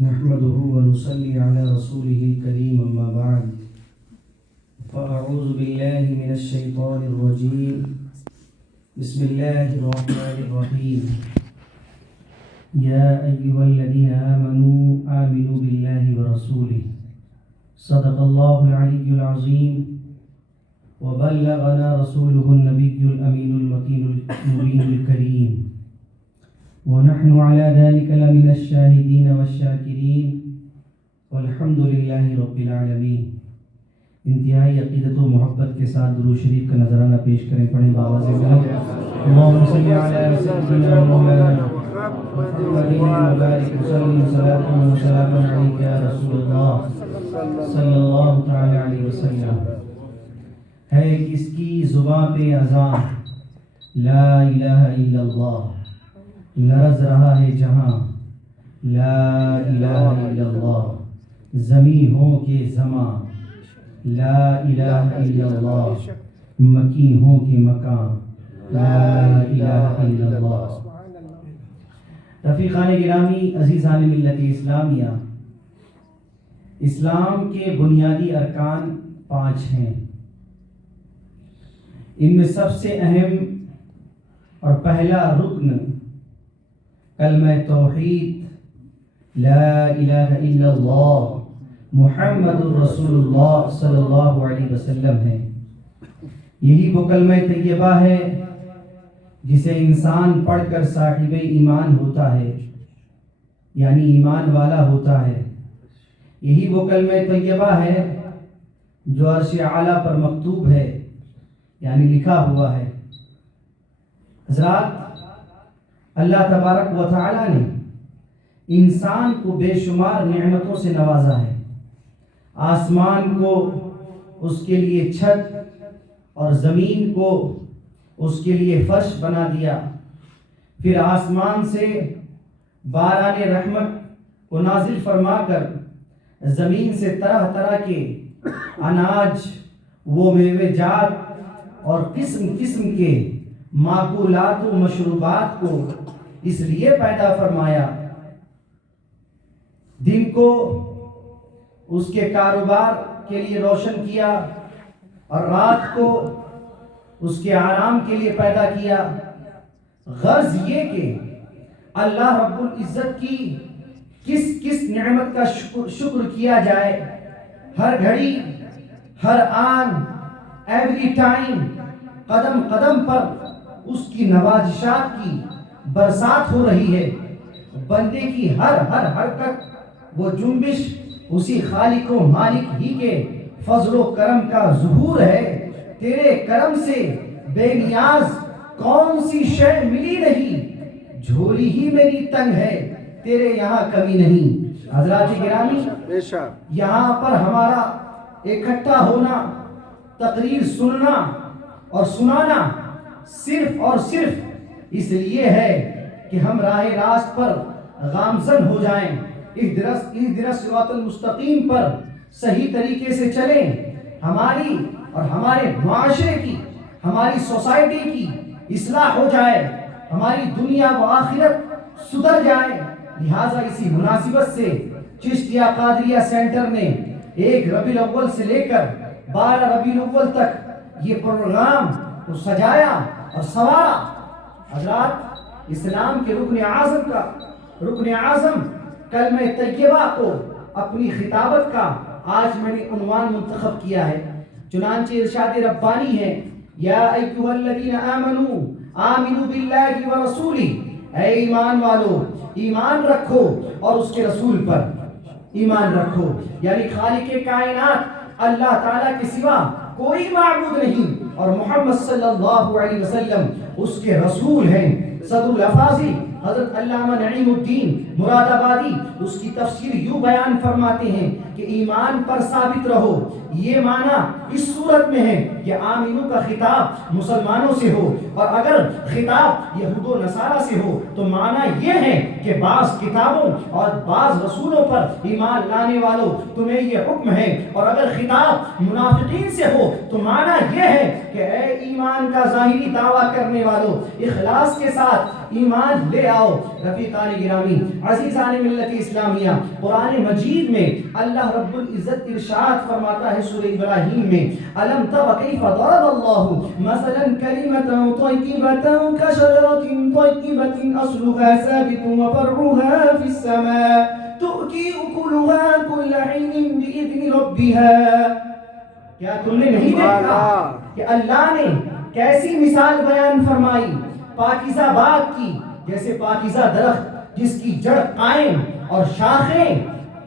نحمده ونصلي على رسوله الكريم أما بعد فأعوذ بالله من الشيطان الرجيم بسم الله الرحمن الرحيم يا أيها الذين آمنوا بالله ورسوله صدق الله العلي العظيم وبلغنا رسوله النبي الأمين المتين المبين الكريم ونحن على ذلك لمن الشاهدين والشاكرين والحمد لله رب العالمين. انتہائی عقیدت و محبت کے ساتھ درود شریف کا نذرانہ پیش کریں. پڑھیں بآواز بلند اللهم صل على سيدنا مولانا محمد وبارك وسلم صلاة وسلاما عليك يا رسول الله صلی اللہ تعالی علیہ وسلم. ہے کس کی زباں پہ اذان لا الہ الا اللہ، لرز رہا ہے جہاں لا الہ الا اللہ، زمیں ہو کے زماں لا الہ الا اللہ، مکی ہو کے مکان لا الہ الا اللہ. رفیقان گرامی، عزیزان ملت اسلامیہ، اسلام کے بنیادی ارکان 5 ہیں. ان میں سب سے اہم اور پہلا رکن کلمہ توحید لا الہ الا اللہ محمد رسول اللہ صلی اللہ علیہ وسلم ہے. یہی وہ کلمہ طیبہ ہے جسے انسان پڑھ کر صاحب ایمان ہوتا ہے، یعنی ایمان والا ہوتا ہے. یہی وہ کلمہ طیبہ ہے جو عرش اعلیٰ پر مکتوب ہے، یعنی لکھا ہوا ہے. حضرات، اللہ تبارک و تعالی نے انسان کو بے شمار نعمتوں سے نوازا ہے. آسمان کو اس کے لیے چھت اور زمین کو اس کے لیے فرش بنا دیا. پھر آسمان سے باران رحمت کو نازل فرما کر زمین سے طرح طرح کے اناج، وہ میوے جات اور قسم قسم کے معقولات و مشروبات کو اس لیے پیدا فرمایا دن کو اس کے کاروبار کے لیے روشن کیا اور رات کو اس کے آرام کے لیے پیدا کیا. غرض یہ کہ اللہ رب العزت کی کس کس نعمت کا شکر کیا جائے. ہر گھڑی، ہر آن، ایوری ٹائم، قدم قدم پر اس کی نوازشات کی برسات ہو رہی ہے. بندے کی ہر ہر حرکت وہ جنبش اسی خالق و مالک ہی کے فضل و کرم کا ظہور ہے. تیرے کرم سے بے نیاز کون سی شے ملی نہیں، جھولی ہی میری تنگ ہے، تیرے یہاں کمی نہیں. حضرات گرامی، یہاں پر ہمارا اکٹھا ہونا، تقریر سننا اور سنانا صرف اور صرف اس لیے ہے کہ ہم راہ راست پر گامزن ہو جائیں، اہدنا الصراط المستقیم پر صحیح طریقے سے چلیں. ہماری اور ہمارے معاشرے کی، ہماری سوسائٹی کی اصلاح ہو جائے، ہماری دنیا و آخرت سدھر جائے. لہٰذا اسی مناسبت سے چشتیہ قادریہ سینٹر نے 1 ربیع الاول سے لے کر 12 ربیع الاول تک یہ پروگرام کو سجایا اور سنوارا. حضرات، اسلام کے رکن اعظم کلمہ طیبہ کو اپنی خطابت کا آج میں نے عنوان منتخب کیا ہے. چنانچہ ارشاد ربانی ہے، یا ایھا الذین آمنوا باللہ ورسولہ، اے ایمان والو، ایمان رکھو اور اس کے رسول پر ایمان رکھو. یعنی خالق کائنات اللہ تعالیٰ کے سوا کوئی معبود نہیں اور محمد صلی اللہ علیہ وسلم اس کے رسول ہیں. صدر الافاضی حضرت علامہ نعیم الدین مراد آبادی اس کی تفسیر یوں بیان فرماتے ہیں کہ ایمان پر ثابت رہو، یہ معنی اس صورت میں ہے کہ آمینو کا خطاب مسلمانوں سے ہو، اور اگر خطاب یہود و نصارہ سے ہو تو معنی یہ ہے کہ بعض کتابوں اور بعض رسولوں پر ایمان لانے والوں تمہیں یہ حکم ہے، اور اگر خطاب منافقین سے ہو تو معنی یہ ہے کہ اے ایمان کا ظاہری دعویٰ کرنے والوں، اخلاص کے ساتھ ایمان لے آؤ۔ رفیقان گرامی، عزیزان ملت اسلامیہ، قرآن مجید میں اللہ رب العزت ارشاد فرماتا ہے سورہ ابراہیم میں، أَلَمْ تَرَ كَيْفَ ضَرَبَ اللَّهُ مَثَلًا كَلِمَةً طَيِّبَةً كَشَجَرَةٍ طَيِّبَةٍ أَصْلُهَا ثَابِتٌ وَفَرْعُهَا فِي السَّمَاءِ تُؤْتِي أُكُلُهَا كُلَّ حِينٍ بِإِذْنِ رَبِّهَا۔ کیا تم نے نہیں دیکھا کہ اللہ نے کیسی مثال بیان فرمائی پاکیزہ باغ کی، جیسے پاکیزہ درخت جس کی جڑ قائم اور شاخیں،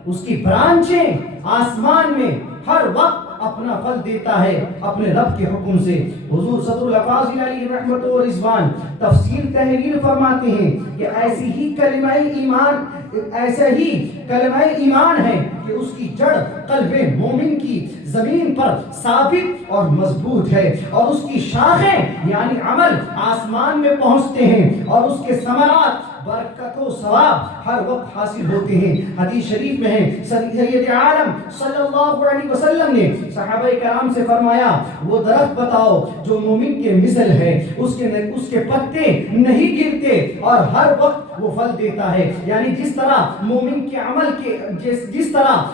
اس کی برانچیں آسمان میں ہر وقت اپنا پھل دیتا ہے اپنے رب کے حکم سے۔ حضور صدر الافاضل علیہ رحمت و رضوان تفسیر تحریر فرماتے ہیں کہ ایسی ہی کلمہ ایمان ہے کہ اس کی جڑ قلب مومن کی زمین پر ثابت اور مضبوط ہے، اور اس کی شاخیں یعنی عمل آسمان میں پہنچتے ہیں، اور اس کے ثمرات برکت و ثواب ہر وقت حاصل ہوتے ہیں۔ حدیث شریف میں ہے سید عالم صلی اللہ علیہ وسلم نے صحابہ کرام سے فرمایا، وہ درخت بتاؤ جو مومن کے مثل ہے، اس کے پتے نہیں گرتے اور ہر وقت وہ پھل دیتا ہے، یعنی جس طرح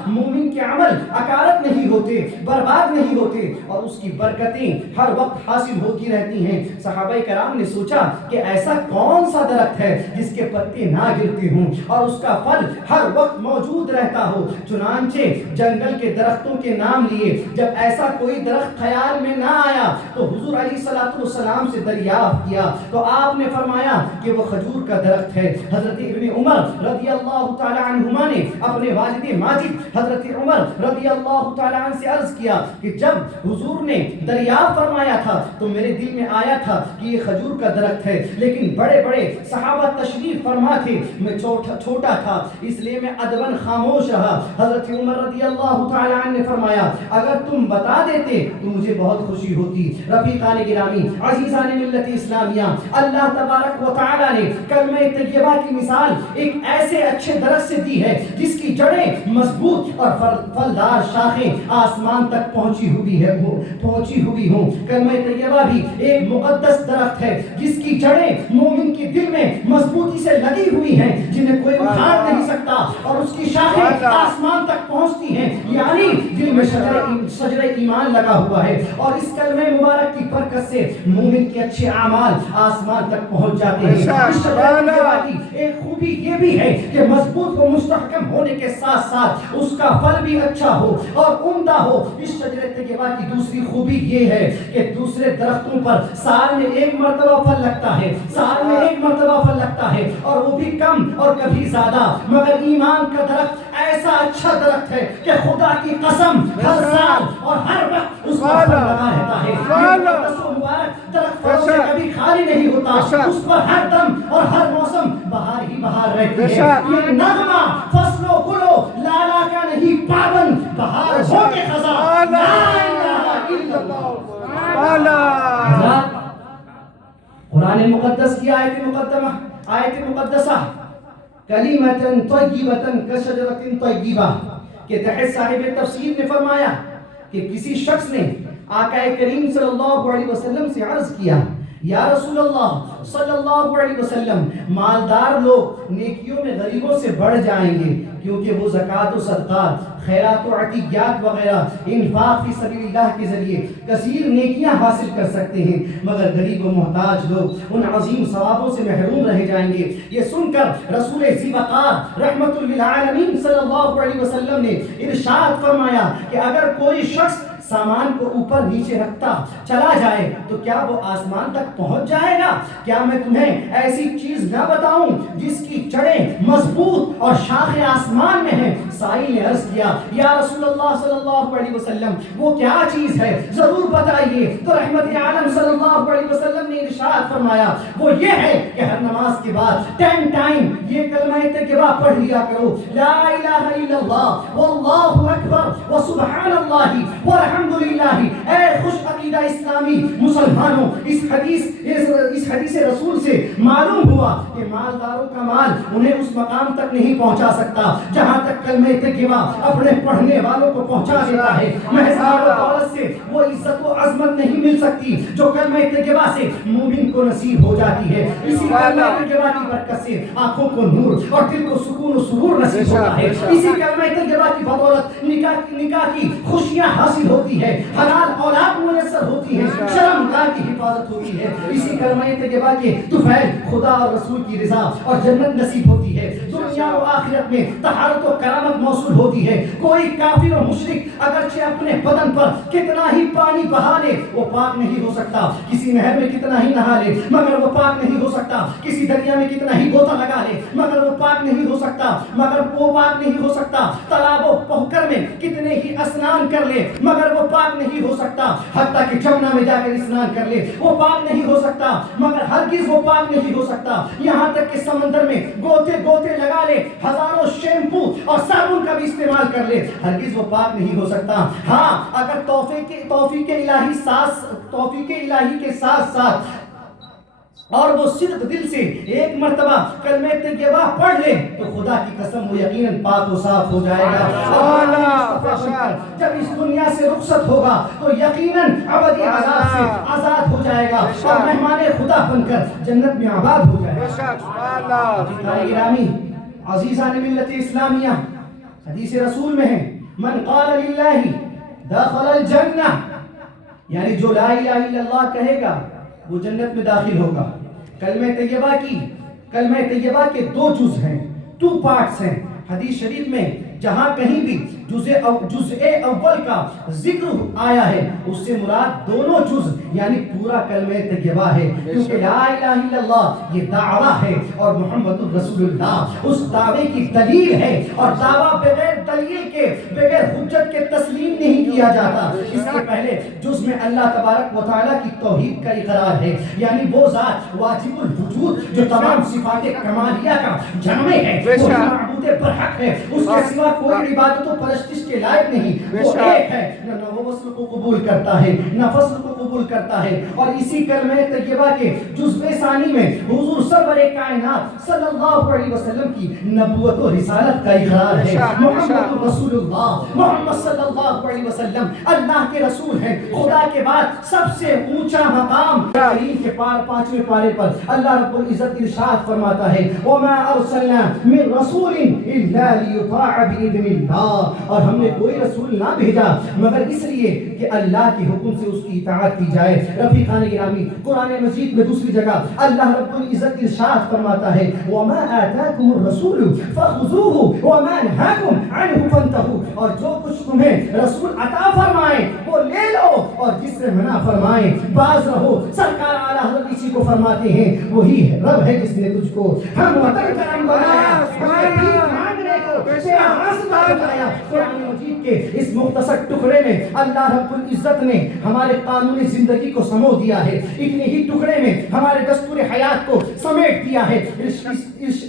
مومن کے عمل اکارت نہیں ہوتے، برباد نہیں ہوتے، اور اس کی برکتیں ہر وقت حاصل ہوتی رہتی ہیں۔ صحابہ کرام نے سوچا کہ ایسا کون سا درخت ہے جس کے پتے نہ گرتے ہوں اور اس کا پھل ہر وقت موجود رہتا ہو؟ چنانچہ جنگل کے درختوں کے نام لیے، جب ایسا کوئی درخت خیال میں نہ آیا تو حضور علیہ الصلوۃ والسلام سے دریافت کیا تو آپ نے فرمایا کہ وہ کھجور کا درخت ہے۔ حضرت ابن عمر رضی اللہ تعالی عنہما نے اپنے والد ماجد حضرت عمر رضی اللہ تعالی عنہ سے عرض کیا کہ جب حضور نے دریافت فرمایا تھا تو میرے دل میں آیا تھا کہ یہ کھجور کا درخت ہے، لیکن بڑے بڑے صحابہ تشریف فرما تھے، میں چھوٹا تھا، اس لیے میں ادباً خاموش رہا۔ حضرت عمر رضی اللہ تعالی عنہ نے فرمایا اگر تم بتا دیتے تو مجھے بہت خوشی ہوتی۔ رفیقان گرامی، عزیزان ملت اسلامیہ، اللہ تبارک و تعالی نے کلمہ طیبہ کی مثال ایک ایسے اچھے درخت سے دی ہے جس کی جڑیں مضبوط اور پھلدار شاخیں آسمان تک پہنچی ہوئی ہوں۔ کلمہ طیبہ بھی ایک مقدس درخت ہے جس کی جڑیں مومن کے دل میں مضبوطی سے لگی ہوئی ہیں، جنہیں کوئی اکھاڑ نہیں سکتا، اور اس کی شاخیں آسمان تک پہنچتی ہیں، یعنی دل میں شجر ایمان لگا ہوا ہے، اور اس کلمہ مبارک کی برکت سے مومن کے اچھے اعمال آسمان تک پہنچ جاتے ہیں۔ اس شجر کی ایک خوبی یہ بھی ہے کہ مضبوط و مستحکم ہونے کے ساتھ ساتھ اس کا پھل بھی اچھا ہو اور عمدہ ہو۔ اس شجر طیبہ کی دوسری خوبی یہ ہے کہ دوسرے درختوں پر سال میں ایک مرتبہ پھل لگتا ہے، اور وہ بھی کم اور کبھی زیادہ، مگر ایمان کا درخت ایسا اچھا درخت ہے کہ خدا کی قسم ہر سال اور ہر وقت اس پر پھل لگا رہتا ہے۔ مبارک درخت پھلوں سے کبھی خالی نہیں ہوتا، اس پر ہر دم اور ہر موسم بہار ہی بہار رہتی ہے۔ یہ نغمہ فصل و گل و لالا کا نہیں پابند، بہار ہو کے خزاں، لا الہ الا اللہ۔ قرآن مقدس کی آیت مقدسہ کلیمتن طیبتن کشجرتن طیبہ کے تحت صاحب تفسیر نے فرمایا کہ کسی شخص نے آقا کریم صلی اللہ علیہ وسلم سے عرض کیا، یا رسول اللہ صلی اللہ علیہ وسلم، مالدار لوگ نیکیوں میں غریبوں سے بڑھ جائیں گے کیونکہ وہ زکوٰۃ و صدقات، خیرات و عطیات وغیرہ انفاق فی سبیل اللہ کے ذریعے کثیر نیکیاں حاصل کر سکتے ہیں، مگر غریب و محتاج لوگ ان عظیم ثوابوں سے محروم رہ جائیں گے۔ یہ سن کر رسول ذی وقار رحمت للعالمین صلی اللہ علیہ وسلم نے ارشاد فرمایا کہ اگر کوئی شخص سامان کو اوپر نیچے رکھتا چلا جائے تو کیا وہ آسمان تک پہنچ جائے گا؟ کیا میں تمہیں ایسی چیز نہ بتاؤں جس کی جڑیں مضبوط اور شاخیں آسمان میں ہیں؟ سائل نے عرض کیا، یا رسول اللہ صلی اللہ علیہ وسلم وہ کیا چیز ہے، ضرور بتائیے۔ تو رحمت عالم صلی اللہ علیہ وسلم نے ارشاد ارشاد فرمایا وہ یہ ہے کہ ہر نماز کے بعد 10 ٹائم یہ کلمہ طیبہ پڑھ لیا کرو، لا الہ الا اللہ واللہ اکبر وسبحان اللہ والحمد للہ۔ اے خوش عقیدہ اسلامی مسلمانوں، اس حدیث رسول سے معلوم ہوا کہ مالداروں کا مال انہیں اس مقام تک نہیں پہنچا سکتا جہاں تک کلمہ طیبہ اپنے پڑھنے والوں کو پہنچا دیتا ہے۔ محض مال و دولت سے وہ عزت و عظمت نہیں مل سکتی جو کلمہ طیبہ سے مومن کو نصیب ہو جاتی ہے۔ اسی کلمہ طیبہ کی برکت سے آنکھوں کو نور اور دل کو سکون و سرور نصیب ہوتا ہے۔ اسی کلمہ طیبہ کی بدولت نکاح کی خوشیاں حاصل ہوتی ہے، حلال اولاد میسر ہوتی ہے، شرمگاہ کی حفاظت ہوتی ہے۔ اسی کلمہ طیبہ کے طفیل خدا اور رسول کی رضا اور جنت نصیب ہوتی ہے۔ دنیا و آخرت میں طہارت و کرامت موصول ہوتی ہے۔ کوئی کافر و مشرک اگرچہ اپنے بدن پر کتنا ہی پانی بہا لے وہ پاک نہیں ہو سکتا، کسی نہر میں کتنا ہی نہا لے مگر وہ پاک نہیں ہو سکتا، کسی دریا میں کتنا ہی غوطہ لگا لے مگر وہ پاک نہیں ہو سکتا، تالاب و پوکھر میں کتنے ہی اسنان کر لے مگر وہ پاک نہیں ہو سکتا، حتیٰ کہ جمنا میں جا کر اسنان کر لے وہ پاک نہیں ہو سکتا، مگر ہرگز وہ پاک نہیں ہو سکتا، یہاں تک کہ سمندر میں گوتے لگا لے، ہزاروں شیمپو اور صابن کا بھی استعمال کر لے، ہرگز وہ پاک نہیں ہو سکتا۔ ہاں اگر توفیق الہی کے ساتھ اور وہ صدق دل سے ایک مرتبہ کلمہ طیبہ پڑھ لے تو خدا کی قسم وہ یقیناً پاک و صاف ہو جائے گا۔ جب اس دنیا سے رخصت ہوگا تو یقیناً ابدی عذاب سے آزاد ہو جائے گا اور مہمان خدا بن کر جنت میں آباد ہو جائے گا۔ گرامی عزیزان ملت اسلامیہ، حدیث رسول میں ہے من قال للہ دخل الجنہ، یعنی جو لا الہ الا اللہ کہے گا وہ جنت میں داخل ہوگا۔ کلمہ طیبہ کے 2 جز ہیں، 2 پارٹس ہیں۔ حدیث شریف میں جہاں کہیں بھی جزء اول کا ذکر آیا ہے اس سے مراد دونوں جز یعنی پورا کلمہ طیبہ ہے، کیونکہ لا الہ الا اللہ یہ دعویٰ ہے اور محمد رسول اللہ اس دعوے کی دلیل ہے، اور دعویٰ بغیر دلیل کے بغیر حجت کے تسلیم نہیں کیا جاتا۔ اس کے پہلے جز میں اللہ تبارک و تعالیٰ کی توحید کا اقرار ہے، یعنی وہ ذات واجب الوجود جو تمام صفات کمالیہ کا جامع ہے، وہ معبود برحق ہے، اس کے سوا کوئی عبادت و پرستش کے لائق نہیں، وہ ایک ہے، نہ وہ وصل کو قبول کرتا ہے نہ فصل کو قبول کرتا ہے۔ اور اسی کلمہ طیبہ کے جزء ثانی میں حضور سرور کائنات صلی اللہ علیہ وسلم کی نبوت و رسالت کا اقرار ہے۔ محمد رسول اللہ، محمد صلی اللہ علیہ وسلم اللہ کے رسول ہیں، خدا کے بعد سب سے اونچا مقام۔ تعلیم کے 5ویں پارے پر اللہ رب العزت ارشاد فرماتا ہے وَمَا أَرْسَلْنَا مِن رَسُولٍ إِلَّا لِيُطَاعَ بِإِذْنِ اللَّهِ، اور ہم نے کوئی رسول نہ بھیجا مگر اس لیے کہ اللہ کے حکم سے اس کی اطاعت کی جائے۔ رفیقان گرامی، قرآن مجید میں دوسری جگہ اللہ رب العزت ارشاد فرماتا ہے وَمَا آتَاكُمُ الرَّسُولُ فَخُذُوهُ وَمَا نَهَاكُمْ عَنْهُ فَانْتَهُوا، اور جو کچھ تمہیں رسول عطا فرمائے وہ لے لو اور جس سے منع فرمائے باز رہو۔ سرکار اعلیٰ حضرت اسی کو فرماتے ہیں وہی رب ہے جس نے تجھ کو ہم وطن کرم بنایا، قرآن مجید کے اس مختصر ٹکڑے میں اللہ رب العزت نے ہمارے قانون زندگی کو سمو دیا ہے، اتنے ہی ٹکڑے میں ہمارے دستور حیات کو سمیٹ دیا ہے۔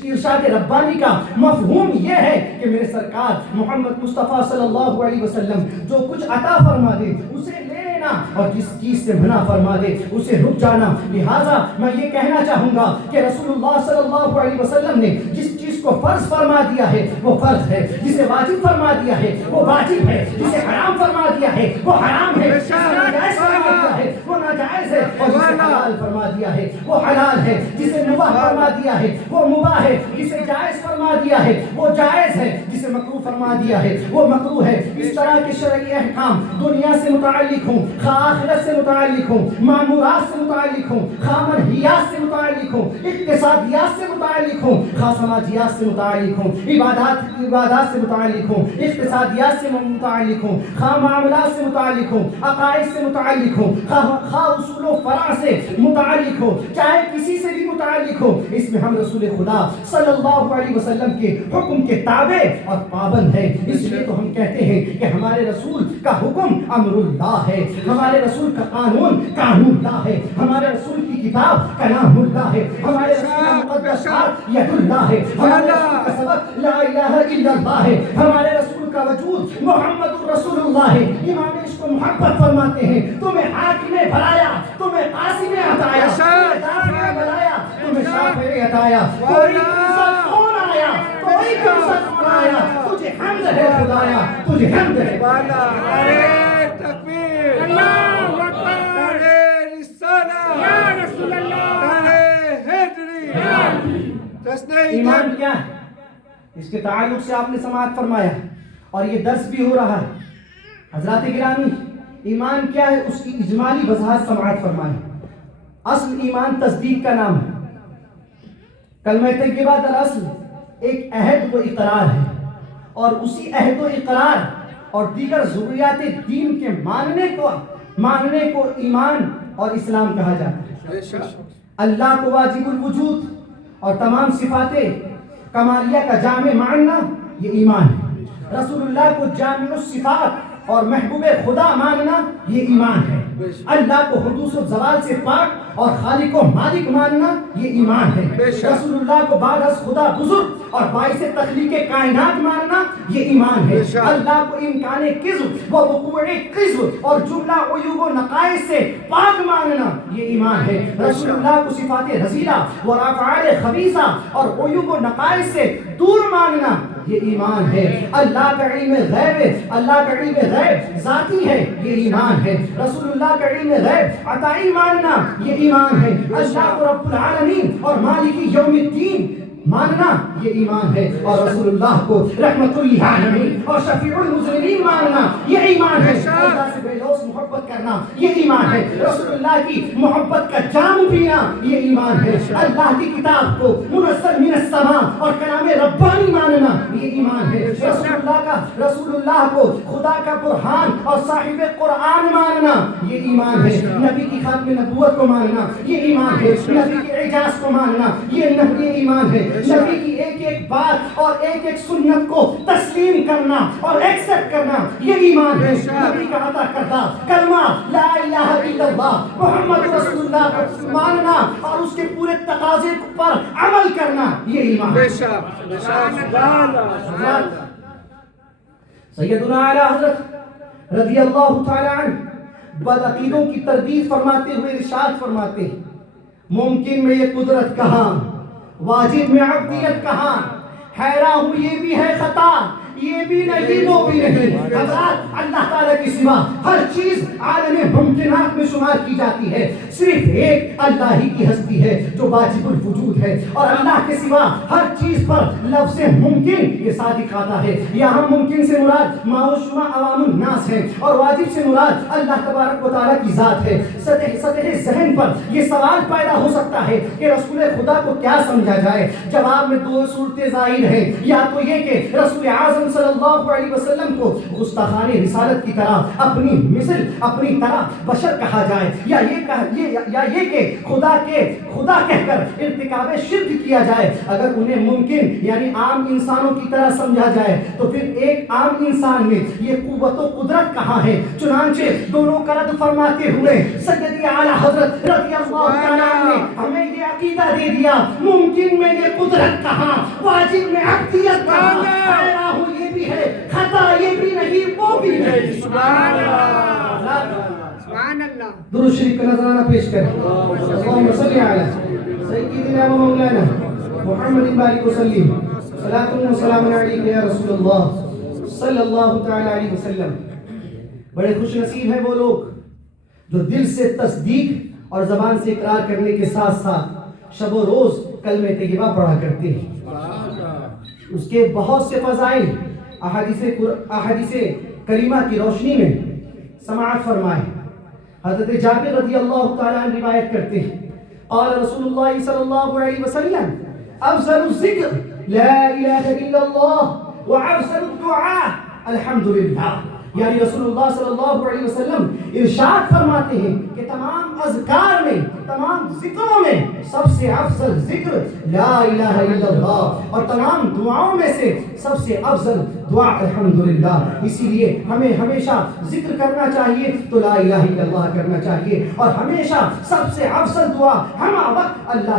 ارشاد ربانی کا مفہوم یہ ہے کہ میرے سرکار محمد مصطفیٰ صلی اللہ علیہ وسلم جو کچھ عطا فرما دے اسے لے لینا اور جس چیز سے منع فرما دے اسے رک جانا۔ لہٰذا میں یہ کہنا چاہوں گا کہ رسول اللہ صلی اللہ علیہ وسلم نے جس چیز کو فرض فرما دیا ہے وہ فرض ہے، جسے واجب فرما دیا ہے وہ واجب ہے، جسے حرام فرما دیا ہے وہ حرام ہے، جسے ناجائز فرما دیا ہے وہ ناجائز ہے، اور جسے حلال فرما دیا ہے وہ حلال ہے، جسے مباح فرما دیا ہے وہ مباح ہے، جسے جائز فرما دیا ہے وہ جائز ہے، جسے مکروہ فرما دیا ہے وہ مکروہ ہے۔ اس طرح کے شرعی احکام دنیا سے متعلق ہوں، خواہ آخرت سے متعلق ہوں، معمورات سے متعلق ہوں، خواہ منہیات سے متعلق ہوں، اقتصادیات سے متعلق ہوں، خواہ سماجیات سے متعلق ہوں، عبادات سے متعلق ہوں، اقتصادیات سے متعلق ہوں، خواہ معاملات سے متعلق ہوں، عقائد سے متعلق ہوں، خواہ اصول و فرع سے متعلق ہوں، چاہے کسی سے بھی متعلق ہو، اس میں ہم رسول خدا صلی اللہ علیہ وسلم کے حکم کے تابع اور پابند ہیں۔ اس لیے تو ہم کہتے ہیں کہ ہمارے رسول کا حکم امر اللہ ہے، ہمارے رسول کا قانون اللہ ہے، ہمارے رسول کی کتاب کلام اللہ ہے، ہمارے رسول کا مقدس ہاتھ ید اللہ ہے، ہمارے رسول کا سبق لا الہ الا اللہ ہے، ہمارے رسول کا وجود محمد رسول اللہ ہے۔ امام عشق و محبت فرماتے ہیں تمہیں حاکم بنایا، تمہیں قاسم عطایا، تمہیں داعی بنایا، تمہیں شافع عطایا، کوئی عزت کون آیا، کوئی عزت کون آیا، تجھے حمد ہے خدایا، تجھے حمد ہے۔ نعرہ تکبیر، اللہ اکبر، نعرہ رسالہ، یا رسول اللہ، نعرہ حیدری، ایمان کیا ہے اس کے تعلق سے آپ نے سماعت فرمایا اور یہ درس بھی ہو رہا ہے۔ حضرات گرامی، ایمان کیا ہے اس کی اجمالی وضاحت سماعت فرمائیں۔ اصل ایمان تصدیق کا نام ہے۔ کلمہ طیبہ دراصل ایک عہد و اقرار ہے، اور اسی عہد و اقرار اور دیگر ضروریات دین کے ماننے کو ایمان اور اسلام کہا جاتا ہے۔ اللہ کو واجب الوجود اور تمام صفات کمالیہ کا جامع ماننا یہ ایمان ہے۔ رسول اللہ کو جامع الصفات اور محبوب خدا ماننا یہ ایمان ہے۔ اللہ کو حدوث و زوال سے پاک اور خالق و مالک ماننا یہ ایمان ہے۔ رسول اللہ کو بعد از خدا بزرگ اور باعث تخلیق کائنات ماننا یہ ایمان ہے۔ اللہ کو امکان کذب و وقوع کذب اور جملہ عیوب و نقائص سے پاک ماننا یہ ایمان ہے۔ رسول اللہ کو صفات رذیلہ و افعال خبیثہ اور عیوب و نقائص سے دور ماننا یہ ایمان ہے۔ اللہ کا علم غیب ہے، اللہ کا علم غیب ذاتی ہے، یہ ایمان ہے۔ رسول اللہ کا علم غیب عطائی ماننا یہ ایمان ہے۔ اللہ کو رب العالمین اور مالک یوم الدین ماننا یہ ایمان ہے، اور رسول اللہ کو رحمت للعالمین اور شفیع المذنبین ماننا یہ ایمان ہے۔ اللہ سے بے لوث محبت کرنا یہ ایمان ہے۔ رسول اللہ کی محبت کا جام پینا یہ ایمان ہے۔ اللہ کی کتاب کو منزل من السماء اور کلام ربانی ماننا یہ ایمان ہے۔ رسول اللہ کو خدا کا برہان اور صاحب قرآن ماننا یہ ایمان ہے۔ نبی کی ختم نبوت کو ماننا یہ ایمان ہے۔ نبی کے اعجاز کو ماننا یہ ایمان ہے۔ نبی کی ایک ایک بات اور ایک ایک سنت کو تسلیم کرنا اور ایکسپٹ کرنا یہ ایمان ہے۔ نبی کا عطا کردہ کلمہ لا الہ الا اللہ محمد رسول اللہ کو ماننا اور اس کے پورے تقاضے پر عمل کرنا یہ ایمان ہے۔ سیدنا اعلی حضرت رضی اللہ تعالی عنہ بدعقیدوں کی تردید فرماتے ہوئے ارشاد فرماتے ہیں، ممکن میں یہ قدرت کہاں، واجب میں عبدیت کہاں، حیران ہوں یہ بھی ہے خطا، یہ بھی نہیں وہ بھی نہیں۔ حضرات اللہ تعالیٰ کی سوا ہر چیز عالم ممکنات میں شمار کی جاتی ہے، صرف ایک اللہ ہی کی ہستی ہے جو واجب الوجود ہے، اور اللہ کے سوا ہر چیز پر لفظ ممکن یہ صادق آتا ہے۔ یہاں ممکن سے مراد ما و شما عوام الناس ہے، اور واجب سے مراد اللہ تبارک و تعالیٰ کی ذات ہے۔ سطح ذہن پر یہ سوال پیدا ہو سکتا ہے کہ رسول خدا کو کیا سمجھا جائے؟ جواب میں دو صورتیں ظاہر ہیں، یا تو یہ کہ رسول اعظم صلی اللہ علیہ وسلم کو گستاخان رسالت کی طرح اپنی مثل اپنی طرح بشر کہا جائے، یا یہ کہ خدا کہہ کر ارتکاب شرک کیا جائے۔ اگر انہیں ممکن یعنی عام انسانوں کی طرح سمجھا جائے تو پھر ایک عام انسان میں یہ قوت و قدرت کہاں ہے؟ چنانچہ دونوں کا رد فرماتے ہوئے سیدی اعلی حضرت رضی اللہ تعالیٰ نے ہمیں یہ عقیدہ دے دیا، ممکن میں یہ قدرت کہاں، واجب میں عبدیت کہاں، حیران ہوں یہ بھی ہے خطا، یہ بھی نہیں وہ بھی نہیں۔ سبحان اللہ۔ درود شریف کا نذرانہ پیش کریں۔ اللہم صلی علی سیدنا و مولانا محمد بارک وسلم، صلاۃ و سلام علیک یا رسول اللہ صلی اللہ تعالی علیہ وسلم۔ بڑے خوش نصیب ہیں وہ لوگ جو دل سے تصدیق اور زبان سے اقرار کرنے کے ساتھ ساتھ شب و روز کلمہ طیبہ پڑھا کرتے ہیں۔ اس کے بہت سے فضائل احادیث کریمہ کی روشنی میں سماعت فرمائے۔ حضرت جابر رضی اللہ تعالیٰ عنہ روایت کرتے ہیں، قال رسول اللہ صلی اللہ علیہ وسلم افضل الذکر لا الہ الا اللہ وافضل الدعاء الحمدللہ۔ یعنی رسول اللہ صلی اللہ علیہ وسلم ارشاد فرماتے ہیں کہ تمام اذکار میں، تمام ذکروں میں سب سے افضل ذکر لا الہ الا اللہ، اور تمام دعاؤں میں سے سب سے افضل دعا الحمدللہ. اسی لیے ہمیں ہمیشہ ذکر کرنا چاہیے تو لا الہ الا اللہ کرنا چاہیے, اور ہمیشہ سب سے افضل دعا ہم وقت اللہ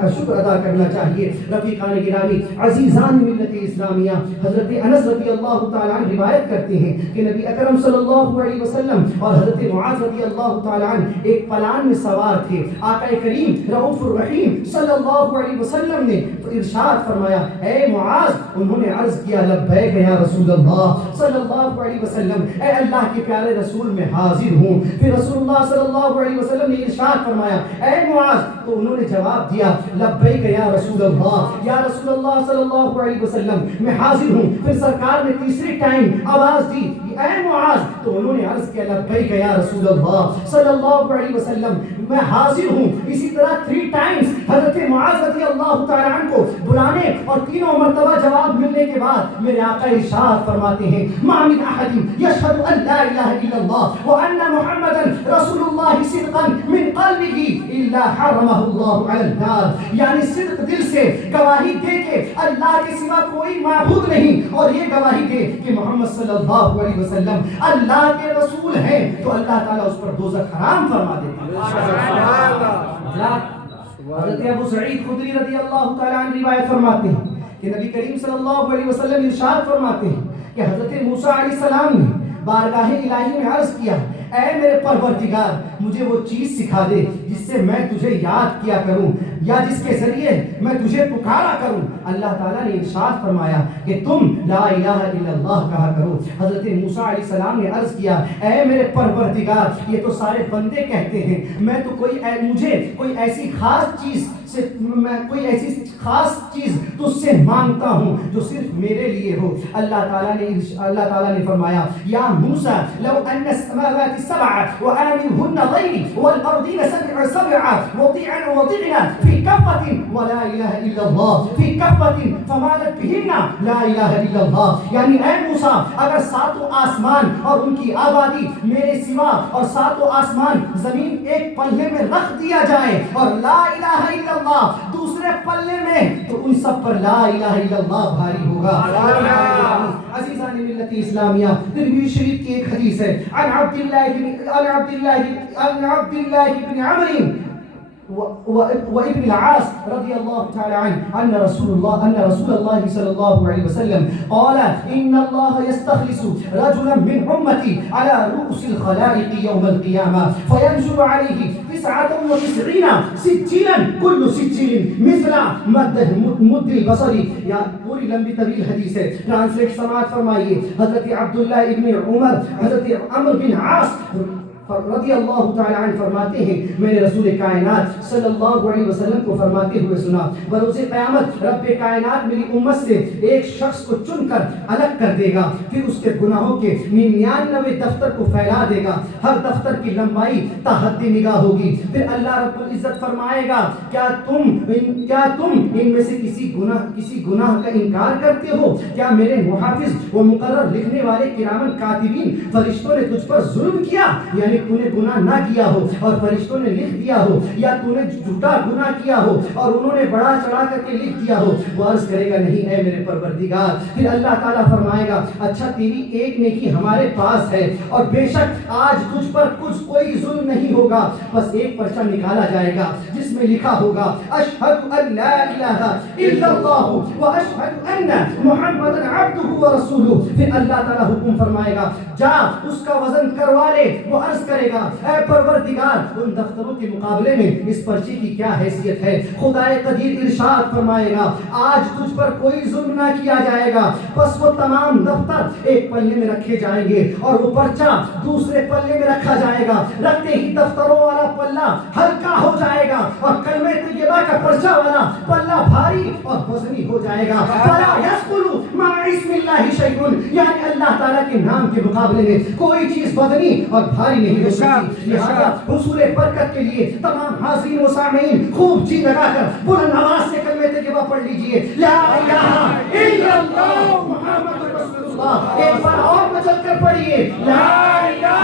کا شکر ادا کرنا چاہیے. رفیقان گرامی, عزیزان ملت اسلامیہ, حضرت انس رضی اللہ تعالیٰ عنہ روایت کرتے ہیں کہ نبی اکرم صلی اللہ علیہ وسلم اور حضرت معاذ رضی اللہ تعالیٰ عنہ ایک پلان میں سوار تھے. آقا کریم رؤوف الرحیم صلی اللہ علیہ وسلم نے ارشاد فرمایا, اے معاذ. انہوں نے عرض کیا, لبیک یا رسول اللہ صلی اللہ علیہ وسلم, اے اللہ کے پیارے رسول میں حاضر ہوں. پھر رسول اللہ صلی اللہ علیہ وسلم نے ارشاد فرمایا, اے معاذ. تو انہوں نے جواب دیا, لبیک یا رسول اللہ, یا رسول اللہ صلی اللہ علیہ وسلم میں حاضر ہوں. پھر سرکار نے تیسری ٹائم آواز دی, اے معاذ. تو انہوں نے عرض کیا, لبیک یا رسول اللہ صلی اللہ علیہ وسلم میں حاضر ہوں. اسی طرح 3 ٹائمز حضرت معاذ رضی اللہ تعالیٰ عنہ کو بلانے اور تینوں مرتبہ جواب ملنے کے بعد میرے آقا ارشاد فرماتے ہیں, ما من احد یشهد ان لا الہ الا اللہ وان محمدا رسول اللہ صدقا من قلبه الا حرمه اللہ علی النار. یعنی صدق دل سے گواہی دے کے اللہ کے سوا کوئی معبود نہیں, اور یہ گواہی دے کہ محمد صلی اللہ علیہ وسلم اللہ کے رسول ہیں, تو اللہ تعالیٰ اس پر دوزخ حرام فرما دیتا ہے. حضرت ابو سعید خدری رضی اللہ تعالیٰ عنہ روایت فرماتے ہیں کہ نبی کریم صلی اللہ علیہ وسلم ارشاد فرماتے ہیں کہ حضرت موسیٰ علیہ السلام نے بارگاہ الہی میں عرض کیا, اے میرے پروردگار, مجھے وہ چیز سکھا دے جس سے میں تجھے یاد کیا کروں, یا جس کے ذریعے میں تجھے پکارا کروں. اللہ تعالیٰ نے ارشاد فرمایا کہ تم لا الہ الا اللہ کہا کرو. حضرت موسیٰ علیہ السلام نے عرض کیا, اے میرے پروردگار, یہ تو سارے بندے کہتے ہیں, میں تو مجھے کوئی ایسی خاص چیز تجھ سے مانگتا ہوں جو صرف میرے لیے ہو. اللہ تعالیٰ نے فرمایا, یا موسیٰ لو ان السماوات السبع وآمنهن غيري والأرضين سبع وضعنا في كفة ولا إله إلا الله في كفة فمالت بهن لا إله إلا الله. یعنی اے موسیٰ, اگر 7 آسمان اور ان کی آبادی میرے سوا اور 7 آسمان زمین ایک پلے میں رکھ دیا جائے اور لا الہ الا اللہ دوسرے پلے میں, تو ان سب پر لا الہ الا اللہ بھاری ہوگا. عزیزان ملت اسلامیہ, ترمذی شریف کی ایک حدیث ہے, عن عبد الله بن عمرو وابن العاص رضي الله تعالى عنه أن رسول الله صلى الله عليه وسلم قال إن الله يستخلص رجلا من أمتي على رؤوس الخلائق يوم القيامة فينزل عليه 99 سجلا كل سجل مثل مد البصر. یا پوری لمبی طویل حدیث ہے, ٹرانسلیٹ سماعت فرمائیے. حضرت عبداللہ ابن عمر حضرت عمرو بن عاص رضی اللہ تعالی عنہ فرماتے ہیں, میں نے رسول کائنات صلی اللہ علیہ وسلم کو فرماتے ہوئے سنا, بروز قیامت رب کائنات میری امت سے ایک شخص کو چن کر الگ کر دے گا, پھر اس کے گناہوں کے 99 دفتر کو پھیلا دے گا, ہر دفتر کی لمبائی تا حد نگاہ ہوگی. پھر اللہ رب العزت فرمائے گا, کیا تم ان میں سے کسی گناہ کا انکار کرتے ہو؟ کیا میرے محافظ و مقرر لکھنے والے کرامن کاتبین فرشتوں نے تجھ پر ظلم کیا؟ یعنی تو نے گناہ نہ کیا ہو اور فرشتوں نے لکھ دیا ہو, یا تو نے جھوٹا گناہ کیا ہو اور انہوں نے بڑا چڑھا کر کے لکھ دیا ہو؟ وہ عرض کرے گا, نہیں اے میرے پروردگار. پھر اللہ تعالیٰ فرمائے گا, اچھا تیری ایک نیکی ہمارے پاس ہے, اور بے شک آج تجھ پر کوئی ظلم نہیں ہوگا, بس ایک پرچہ نکالا جائے گا جس میں لکھا ہوگا, اشہد ان لا الہ الا اللہ و اشہد ان محمد عبدہ و رسولہ. پھر اللہ تعالیٰ حکم فرمائے گا, جا اس کا وزن کروا لے. وہ عرض کرے گا, اے پروردگار, ان دفتروں کے مقابلے میں اس پرچی کی کیا حیثیت ہے؟ خدائے قدیر ارشاد فرمائے گا, آج تجھ پر کوئی ظلم نہ کیا جائے گا. بس وہ تمام دفتر ایک پلے میں رکھے جائیں گے اور وہ پرچہ دوسرے پلے میں رکھا جائے گا. رکھتے ہی دفتروں والا پلہ ہلکا ہو جائے گا اور کلمہ طیبہ کا پرچہ والا پلہ بھاری اور وزنی ہو جائے گا. فلا یثقل مع اسم اللہ شیء, یعنی اللہ تعالیٰ کے نام کے مقابلے میں کوئی چیز وزنی اور بھاری نہیں ہو سکتی. لہذا حصول برکت کے لیے تمام حاضرین و سامعین خوب جی لگا کر بلند آواز سے کلمہ طیبہ پڑھ لیجئے, لا الہ الا اللہ محمد رسول اللہ. ایک بار اور مچل کر پڑھیے, لا الہ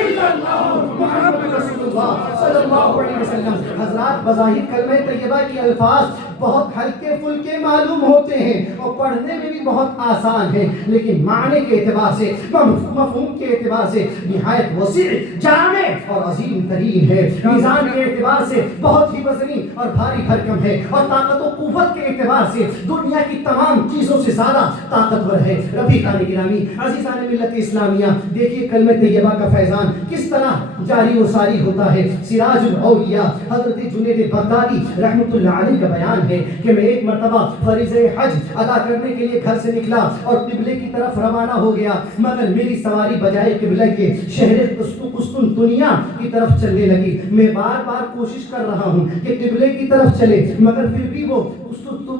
الا اللہ محمد رسول اللہ. صلی اللہ علیہ وسلم. حضرات بظاہر کلمہ طیبہ کی الفاظ بہت ہلکے پھلکے معلوم ہوتے ہیں اور پڑھنے میں بھی بہت آسان ہے، لیکن معنی کے اعتبار سے، مفہوم کے اعتبار سے نہایت وسیع، جامع اور عظیم ترین ہے. میزان کے اعتبار سے بہت ہی وزنی اور بھاری بھرکم ہے، اور طاقت و قوت کے اعتبار سے دنیا کی تمام چیزوں سے زیادہ طاقتور ہے. رفیقان گرامی، عزیزان ملت اسلامیہ، دیکھیے کلمہ طیبہ کا فیضان کس طرح جاری و ساری ہوتا ہے. سراج الاولیاء حضرت جنید بغدادی رحمۃ اللہ علیہ کا بیان ہے کہ میں ایک مرتبہ فریضہ حج ادا کرنے کے لیے گھر سے نکلا اور قبلے کی طرف روانہ ہو گیا، مگر میری سواری بجائے قبلہ کے شہر قسطنطنیہ کی طرف چلنے لگی. میں بار بار کوشش کر رہا ہوں کہ قبلے کی طرف چلے، مگر پھر بھی وہ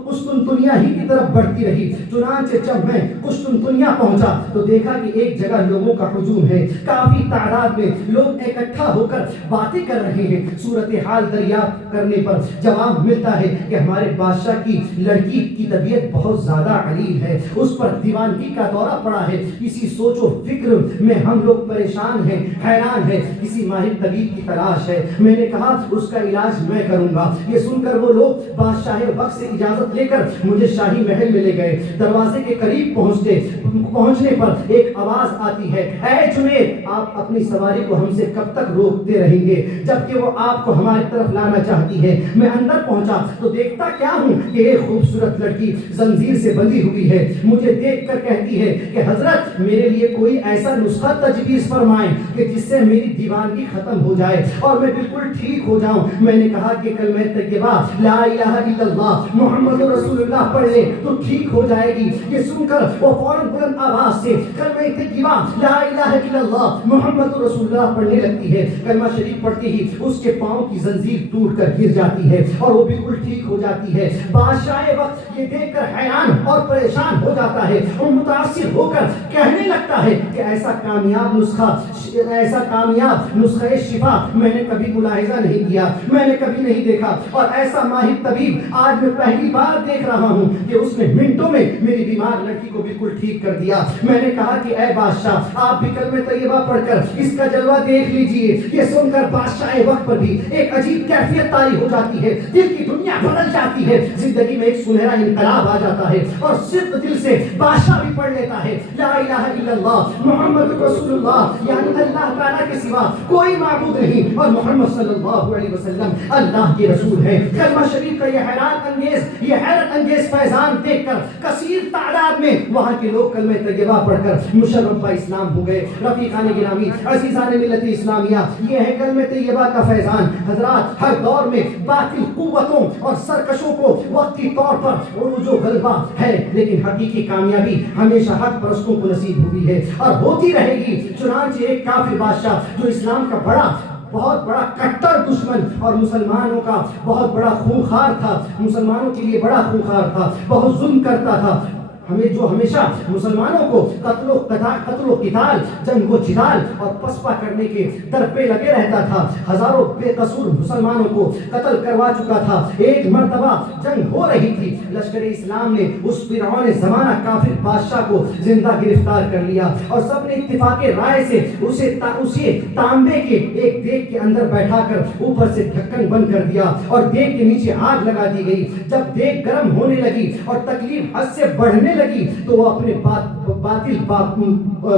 قسطنطنیہ ہی کی طرف بڑھتی رہی. چنانچہ جب میں قسطنطنیہ پہنچا تو دیکھا کہ ایک جگہ لوگوں کا ہجوم ہے، کافی تعداد میں لوگ اکٹھا ہو کر باتیں کر رہے ہیں. صورتحال دریافت کرنے پر جواب ملتا ہے کہ ہمارے بادشاہ کی لڑکی کی طبیعت بہت زیادہ علیل ہے، اس پر دیوانگی کا دورہ پڑا ہے. اسی سوچ و فکر میں ہم لوگ پریشان ہیں، حیران ہیں، کسی ماہر طبیب کی تلاش ہے. میں نے کہا اس کا علاج میں کروں گا. یہ سن کر وہ لوگ بادشاہ وقت سے اجازت لے کر مجھے شاہی محل میں لے گئے. دروازے کے قریب پہنچنے پر ایک آواز آتی ہے، اے جنید، آپ اپنی سواری کو ہم سے کب تک روکتے رہیں گے جبکہ وہ آپ کو ہماری طرف لانا چاہتی ہے. میں اندر پہنچا تو دیکھتا کیا ہوں کہ ایک خوبصورت لڑکی زنجیر سے بندھی ہوئی ہے. مجھے دیکھ کر کہتی ہے کہ حضرت میرے لیے کوئی ایسا نسخہ تجویز فرمائیں کہ جس سے میری دیوانگی ختم ہو جائے اور میں بالکل ٹھیک ہو جاؤں. میں نے کہا کہ کلمہ طیبہ لا الہ الا اللہ محمد رسول اللہ پڑھ لے تو ٹھیک ہو جائے گی. یہ سن کر وہ فوراً بلند آواز سے کلمہ طیبہ لا الہ الا اللہ محمد رسول اللہ پڑھنے لگتی ہے. کلمہ شریف پڑھتے ہی اس کے پاؤں کی زنجیر ٹوٹ کر گر جاتی ہے اور وہ بالکل ٹھیک ہو جاتی ہے. بادشاہ وقت یہ دیکھ کر حیران اور پریشان ہو جاتا ہے اور متاثر ہو کر کہنے لگتا ہے کہ ایسا کامیاب نسخہ شفا میں نے کبھی ملاحظہ نہیں کیا، میں نے کبھی نہیں دیکھا، اور ایسا ماہر طبیب آج میں پہلی بار دیکھ رہا ہوں کہ اس نے منٹوں میں میری بیمار لڑکی کو بالکل ٹھیک کر دیا. میں نے کہا کہ اے بادشاہ، آپ بھی کلمہ طیبہ پڑھ کر اس کا جلوہ دیکھ لیجئے. یہ سن کر بادشاہ وقت پر بھی ایک عجیب کیفیت طاری ہو جاتی ہے، دل کی دنیا بدل جاتی ہے، زندگی میں ایک سنہرا انقلاب آ جاتا ہے اور صرف دل سے بادشاہ بھی پڑھ لیتا ہے لا الہ الا اللہ محمد رسول اللہ، یعنی اللہ تعالیٰ کے سوا کوئی معبود نہیں اور محمد صلی اللہ علیہ وسلم اللہ کے رسول ہیں. کلمہ شریف کا یہ حیرت انگیز فیضان دیکھ کر کثیر تعداد میں وہاں کے لوگ کلمہ طیبہ پڑھ کر مشرف اسلام ہو گئے. رفیقان گرامی، عزیزان ملت اسلامیہ، یہ ہے کلمہ طیبہ کا فیضان. حضرات، ہر دور میں باطل قوتوں اور سرکشوں کو وقتی طور پر عروج و غلبہ ہے، لیکن حقیقی کامیابی ہمیشہ حق پرستوں کو نصیب ہوئی ہے اور ہوتی رہے گی. چنانچہ ایک کافر بادشاہ جو اسلام کا بہت بڑا کٹر دشمن اور مسلمانوں کا بہت بڑا خونخوار تھا، مسلمانوں کے لیے بڑا خونخوار تھا، بہت ظلم کرتا تھا، ہمیشہ مسلمانوں کو قتل و قتال، جنگ و جدال اور پسپا کرنے کے در پہ لگے رہتا تھا. ہزاروں بے قصور مسلمانوں کو قتل کروا چکا تھا. ایک مرتبہ جنگ ہو رہی تھی، لشکر اسلام نے اس فرعون زمانہ کافر بادشاہ کو زندہ گرفتار کر لیا اور سب نے اتفاق رائے سے اسے تانبے کے ایک دیگ کے اندر بیٹھا کر اوپر سے ڈھکن بند کر دیا اور دیگ کے نیچے آگ لگا دی گئی. جب دیگ گرم ہونے لگی اور تکلیف حد سے بڑھنے لگی تو وہ اپنے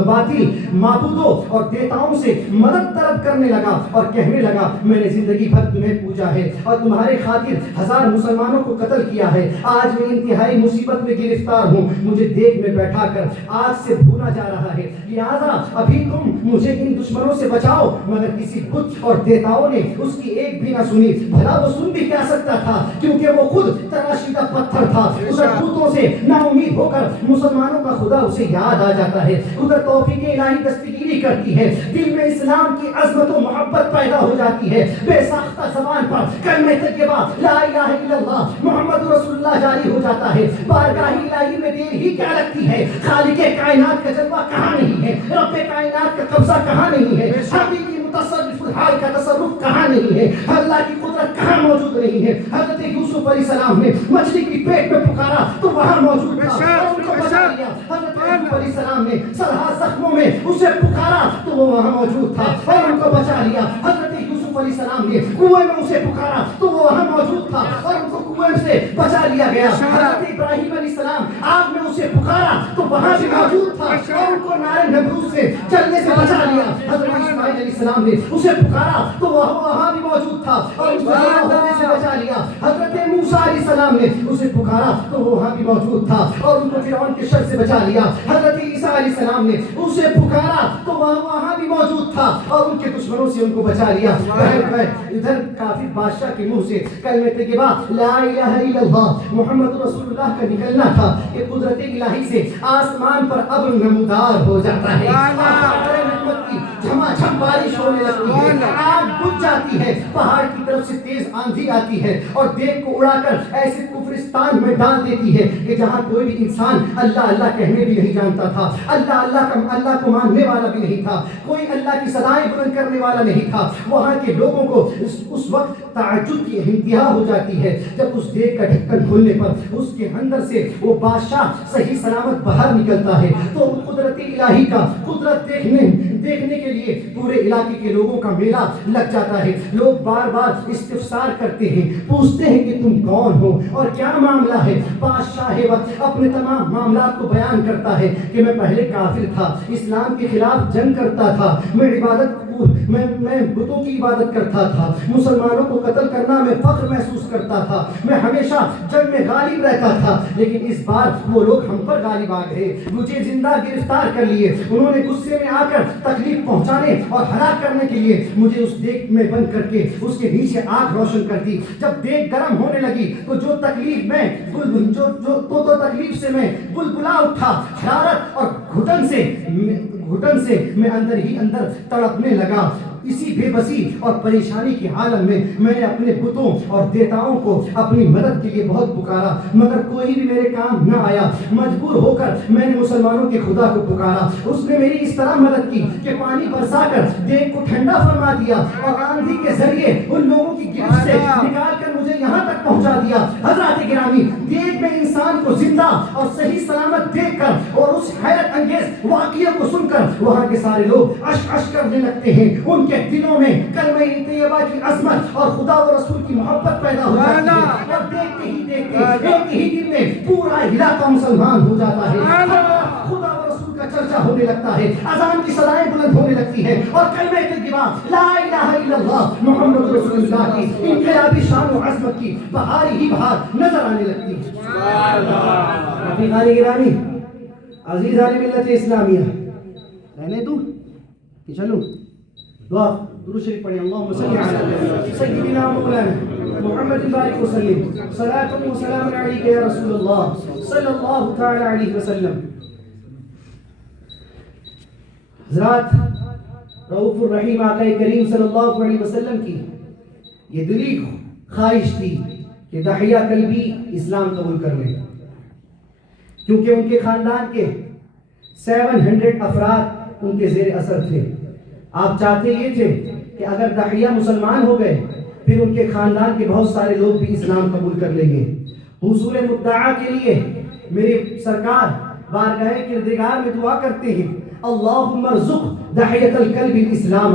باطل معبودوں اور دیوتاؤں سے مدد طلب کرنے لگا اور کہنے لگا، میں نے زندگی بھر تمہیں پوجا ہے اور تمہارے خاطر 1000 مسلمانوں کو قتل کیا ہے. آج میں انتہائی مصیبت میں گرفتار ہوں، مجھے دیگ میں بیٹھا کر آگ سے بھونا جا رہا ہے، لہذا ابھی تم مجھے ان دشمنوں سے بچاؤ. مگر کسی بت اور دیوتاؤں نے اس کی ایک بھی نہ سنی. بھلا وہ سن بھی کیا سکتا تھا، کیونکہ وہ خود تراشیدہ پتھر تھا. ادھر بتوں سے نا امید ہو کر مسلمانوں کا خدا اسے یاد آ جاتا ہے، ادھر توفیق الہی دستگیری کرتی ہے، دل میں اسلام کی عظمت و محبت پیدا ہو جاتی ہے. بے ساختہ زبان پر کلمہ طیبہ لا الہ الا اللہ محمد رسول اللہ جاری ہو جاتا ہے. بارگاہ الہی میں دیر ہی کیا لگتی ہے، خالق کائنات کا جلوہ کہاں نہیں ہے، رب کائنات کا قبضہ کہاں نہیں ہے، حقیقی متصرف الحال کا تصرف کہاں نہیں ہے، اللہ کی قدرت کہاں موجود نہیں ہے. حضرت یوسف علیہ السلام نے مچھلی کی پیٹ میں پکارا تو وہاں موجود تھا اور ان کو بچا لیا. حضرت یوسف علیہ السلام نے سرحد زخموں میں اسے پکارا تو وہ وہاں موجود تھا اور ان کو بچا لیا. حضرت یوسف علیہ السلام نے کنویں میں اسے پکارا تو وہ وہاں موجود تھا اور ان کو کنویں سے بچا لیا گیا. حضرت ابراہیم علیہ السلام آگ میں اسے پکارا تو وہاں بھی موجود تھا اور ان کو نار نمرود سے جلنے سے بچا لیا. حضرت اسماعیل علیہ السلام نے اسے پکارا تو وہ وہاں بھی موجود تھا اور اس کو ہونے سے بچا لیا. حضرت موسیٰ علیہ السلام نے اسے پکارا تو وہ وہاں بھی موجود تھا اور ان کو فرعون کے شر سے بچا لیا. حضرت عیسیٰ علیہ السلام نے اسے پکارا تو وہ وہاں بھی موجود تھا اور ان کے دشمنوں سے ان کو بچا لیا. ادھر کافر بادشاہ کے منہ سے کلمہ طیبہ لا الہ الا اللہ محمد رسول اللہ کا نکلنا تھا کہ قدرت الہی سے آسمان پر ابر نمودار ہو جاتا ہے. جھما جھم بارش ہونے لگتی ہے, آگ بجھ جاتی ہے, پہاڑ کی طرف سے تیز آندھی آتی ہے اور دیگ کو اڑا کر ایسے کفرستان میں ڈال دیتی ہے کہ جہاں کوئی بھی انسان اللہ اللہ کہنے بھی نہیں جانتا تھا, اللہ کو ماننے والا بھی نہیں تھا, کوئی اللہ کی صدائیں بلند کرنے والا نہیں تھا. وہاں کے لوگوں کو اس وقت تعجب کی انتہا ہو جاتی ہے جب اس دیگ کا ڈھکن کھلنے پر اس کے اندر سے وہ بادشاہ صحیح سلامت باہر نکلتا ہے. تو قدرت الہی کا قدرت دیکھنے کے لیے پورے علاقے کے لوگوں کا میلہ لگ جاتا ہے. لوگ بار بار استفسار کرتے ہیں, پوچھتے ہیں کہ تم کون ہو اور کیا معاملہ ہے. بادشاہ وقت اپنے تمام معاملات کو بیان کرتا ہے کہ میں پہلے کافر تھا, اسلام کے خلاف جنگ کرتا تھا, میں بتوں کی عبادت کرتا تھا, مسلمانوں کو قتل کرنا میں فخر محسوس کرتا تھا, میں ہمیشہ جنگ میں غالب رہتا تھا, لیکن اس بار وہ لوگ ہم پر غالب آ گئے, مجھے زندہ گرفتار کر لیے. انہوں نے غصے میں آ کر تکلیف پہنچانے اور ہلاک کرنے کے لیے مجھے اس دیگ میں بند کر کے اس کے نیچے آگ روشن کر دی. جب دیگ گرم ہونے لگی تو تکلیف سے میں بلبلا اٹھا, حرارت اور گھٹن سے میں اندر ہی اندر تڑپنے لگا. اسی بے بسی اور پریشانی کے عالم میں میں نے اپنے بتوں اور دیوتاؤں کو اپنی مدد کے لیے بہت پکارا, مگر کوئی بھی میرے کام نہ آیا. مجبور ہو کر میں نے مسلمانوں کے خدا کو پکارا. اس نے میری اس طرح مدد کی کہ پانی برسا کر دیگ کو ٹھنڈا فرما دیا اور آندھی کے ذریعے ان لوگوں کی گرفت سے نکال کر مجھے یہاں تک پہنچا دیا. حضرات گرامی, دیگ میں انسان کو زندہ اور صحیح سلامت دیکھ کر اور اس حیرت انگیز واقعے کو سن کر وہاں کے سارے لوگ اشک کرنے لگتے ہیں. ان کے دلوں میں کلمہ طیبہ کی عظمت اور خدا و رسول کی محبت پیدا ہو جاتی ہے اور دیکھتے ہی دیکھتے ایک ہی دن میں پورا علاقہ مسلمان ہو جاتا ہے. خدا و رسول کا چرچا ہونے لگتا ہے, اذان کی صدائیں بلند ہونے لگتی ہے اور کلمہ طیبہ لا الہ الا اللہ محمد رسول اللہ کی انقلابی شان و عظمت کی بہار ہی بہار نظر آنے لگتی ہے. رفیقان گرامی, عزیزان ملت اسلامیہ, رہنے دوں کہ چلوں؟ دعا درود شریف پڑھیں. اللهم صل علی سیدنا مولانا محمد بارک وسلم صلاۃ و سلام علیک یا رسول اللہ صلی اللہ تعالی علیہ وسلم. حضرات, رؤوف الرحیم آقا کریم صلی اللہ علیہ وسلم کی یہ دلی خواہش تھی کہ داحیہ کلبی اسلام قبول کر لیں, کیونکہ ان کے خاندان کے 700 افراد ان کے زیر اثر تھے. آپ چاہتے یہ تھے کہ اگر داحیہ مسلمان ہو گئے پھر ان کے خاندان کے بہت سارے لوگ بھی اسلام قبول کر لیں گے. حصول مدعا کے لیے میرے سرکار بارگاہ کردگار میں دعا کرتے ہیں, اللہم ارزق داحیۃ القلب الاسلام,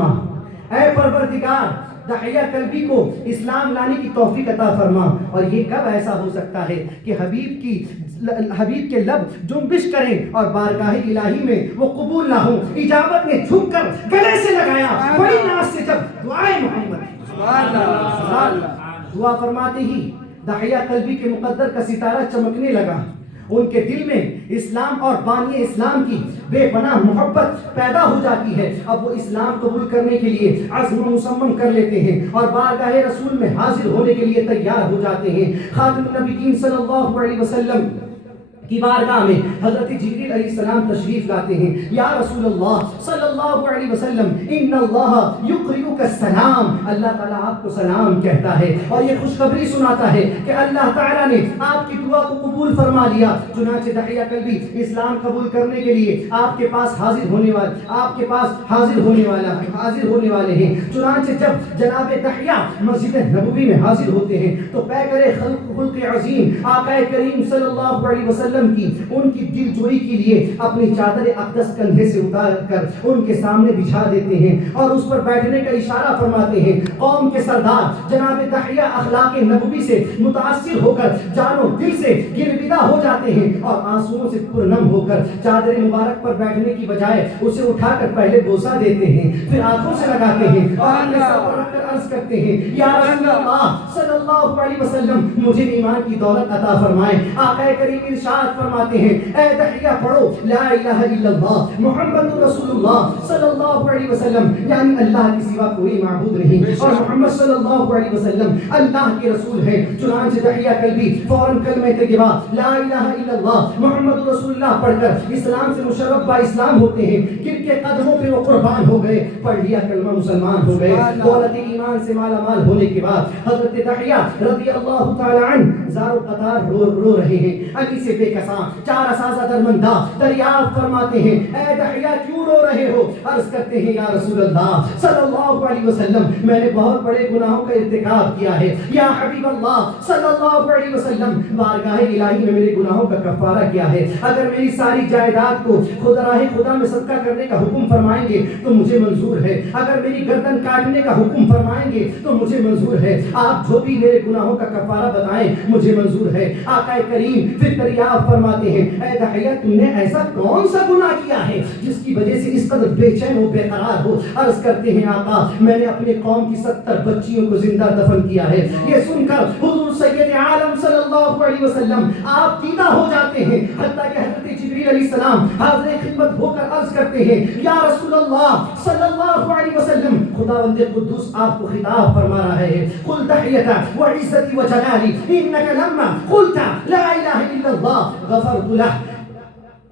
اے پروردگار داحیہ قلبی کو اسلام لانے کی توفیق عطا فرما. اور یہ کب ایسا ہو سکتا ہے کہ حبیب کے لب جنبش کریں اور بارگاہ الہی میں وہ قبول نہ ہوں. اجابت نے جھک کر گلے سے لگایا بڑی ناز سے جب دعائے محمد دعا فرماتے ہی داحیہ قلبی کے مقدر کا ستارہ چمکنے لگا. ان کے دل میں اسلام اور بانی اسلام کی بے پناہ محبت پیدا ہو جاتی ہے. اب وہ اسلام قبول کرنے کے لیے عزم و مصمم کر لیتے ہیں اور بارگاہ رسول میں حاضر ہونے کے لیے تیار ہو جاتے ہیں. خاتم النبیین صلی اللہ علیہ وسلم کی بارگاہ میں حضرت جبریل علیہ السلام تشریف لاتے ہیں. یا رسول اللہ صلی اللہ علیہ وسلم, ان اللہ یقرئک السلام, اللہ تعالیٰ آپ کو سلام کہتا ہے اور یہ خوشخبری سناتا ہے کہ اللہ تعالیٰ نے آپ کی دعا کو قبول فرما لیا. چنانچہ داحیہ قلبی اسلام قبول کرنے کے لیے آپ کے پاس حاضر ہونے والے ہیں. چنانچہ جب جناب داحیہ مسجد نبوی میں حاضر ہوتے ہیں تو پیکر خلق عظیم آقا کریم صلی اللہ علیہ وسلم وسلم کی ان کی دل جوئی کے لیے اپنی چادر اقدس کندھے سے اتار کر ان کے سامنے بچھا دیتے ہیں اور اس پر بیٹھنے کا اشارہ فرماتے ہیں. قوم کے سردار جناب دحیہ اخلاق نبوی سے متاثر ہو کر جان و دل سے گرویدہ ہو جاتے ہیں اور آنسوؤں سے پرنم ہو کر چادر مبارک پر بیٹھنے کی بجائے اسے اٹھا کر پہلے بوسہ دیتے ہیں, پھر آنکھوں سے لگاتے ہیں اور اپنے سر پر رکھ کر عرض کرتے ہیں یا رسول اللہ صلی اللہ علیہ وسلم مجھے ایمان کی دولت عطا فرمائیں. آقا کریم ارشاد فرماتے ہیں اے دحیہ پڑھو لا الہ الا اللہ محمد رسول اللہ صلی اللہ علیہ وسلم, یعنی اللہ کے سوا کوئی معبود نہیں اور محمد صلی اللہ علیہ وسلم اللہ کے رسول ہیں. چنانچہ دحیہ کلبی فوراً کلمہ طیبہ لا الہ الا اللہ محمد رسول اللہ پڑھ کر اسلام سے مشرف با اسلام ہوتے ہیں. کن کے قدموں پہ وہ قربان ہو گئے, پڑھ لیا کلمہ مسلمان ہو گئے. دولت ایمان سے مالا مال ہونے کے بعد حضرت دحیہ رضی اللہ تعالی عنہ زار و قطار رو رہے ہیں. علی سے بے کساں چار اساتذہ درمندہ دریافت فرماتے ہیں اے دحیہ کیوں رو رہے ہو؟ عرض کرتے ہیں یا رسول اللہ صلی اللہ علیہ وسلم میں نے بہت بڑے گناہوں کا ارتکاب کیا ہے. یا حبیب اللہ صلی اللہ علیہ وسلم بارگاہ الہی میں میرے گناہوں کا کفارہ کیا ہے؟ اگر میری ساری جائیداد کو خدا میں صدقہ کرنے کا حکم فرمائیں گے تو مجھے منظور ہے, اگر میری گردن کاٹنے کا حکم فرمائیں گے تو مجھے منظور ہے, آپ جو بھی میرے گناہوں کا کفارہ بتائیں مجھے منظور ہے. آقا کریم پھر دریافت فرماتے ہیں اے دحیہ تم نے ایسا کون سا گناہ کیا ہے جس کی وجہ سے اس قدر بے چین و بے قرار ہو؟ عرض کرتے ہیں آقا میں نے اپنے قوم کی 70 بچیوں کو زندہ دفن کیا ہے. یہ سن کر حضور سید عالم صلی اللہ علیہ وسلم آپ دیدہ ہو جاتے ہیں, حتیٰ کہ حضرت جبریل علیہ السلام حاضر خدمت ہو کر عرض کرتے ہیں یا رسول اللہ صلی اللہ علیہ وسلم خداوند قدوس آپ کو خطاب فرما رہا ہے قل تحیتا وعزتی وجلالی انک لما قلت لا الہ الا اللہ غفرت لہ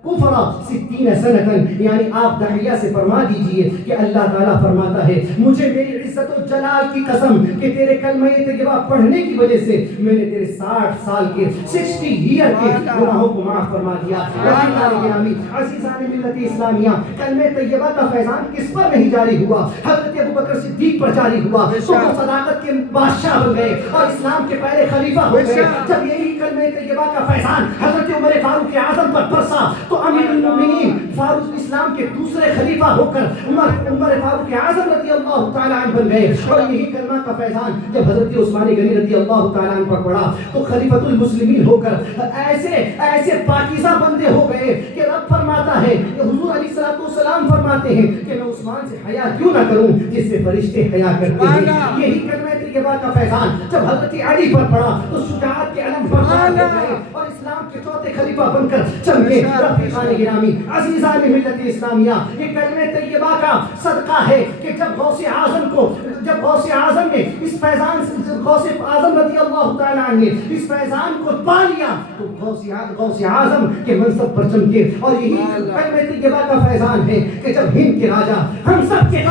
کفر 60 سنتن, یعنی آپ دحیہ سے فرما دیجئے کہ اللہ تعالیٰ فرماتا ہے مجھے میری عزت و جلال کی قسم کہ تیرے کلمہ طیبہ پڑھنے کی وجہ سے میں نے تیرے 60 سال کے 60 ایئر کے گناہوں کو معاف فرما دیا. عزیزان ملت اسلامیہ کلمہ طیبہ کا فیضان کس پر نہیں جاری ہوا؟ حضرت ابوبکر صدیق پر جاری ہوا تو وہ صداقت کے بادشاہ بن گئے اور اسلام کے پہلے خلیفہ ہو گئے. جب یہی کلمہ طیبہ کا فیضان حضرت عمر فاروق اعظم پر برسا تو امیر المومنین فاروق اسلام کے دوسرے خلیفہ ہو کر عمر فاروق اعظم رضی اللہ تعالیٰ عنہ بن گئے. اور یہی کلمہ کا فیضان جب حضرت عثمان غنی رضی اللہ تعالیٰ عنہ پر پڑا تو خلیفۃ المسلمین ہو کر ایسے پاکیزہ بندے ہو گئے کہ رب فرماتا ہے کہ حضور علیہ السلام فرماتے ہیں کہ میں عثمان سے حیا کیوں نہ کروں جس سے فرشتے حیا کرتے ہیں. یہی کلمہ طیبہ کا فیضان جب حضرت علی پر پڑا تو شجاعت کے علم پر ہو گئے اور اسلام کے چوتھے خلیفہ بن کر چمکے. رفیقان گرامی عزیزان ملت اسلامیہ یہ کلمہ طیبہ کا صدقہ ہے کہ جب غوث اعظم نے اس فیضان سے غوث اعظم رضی اللہ تعالیٰ عنہ نے اس فیضان کو پا لیا تو غوث اعظم کے منصب پر چمکے. اور یہی کلمہ طیبہ کا فیضان ہے کہ جب ہند کے راجا ہم سب کے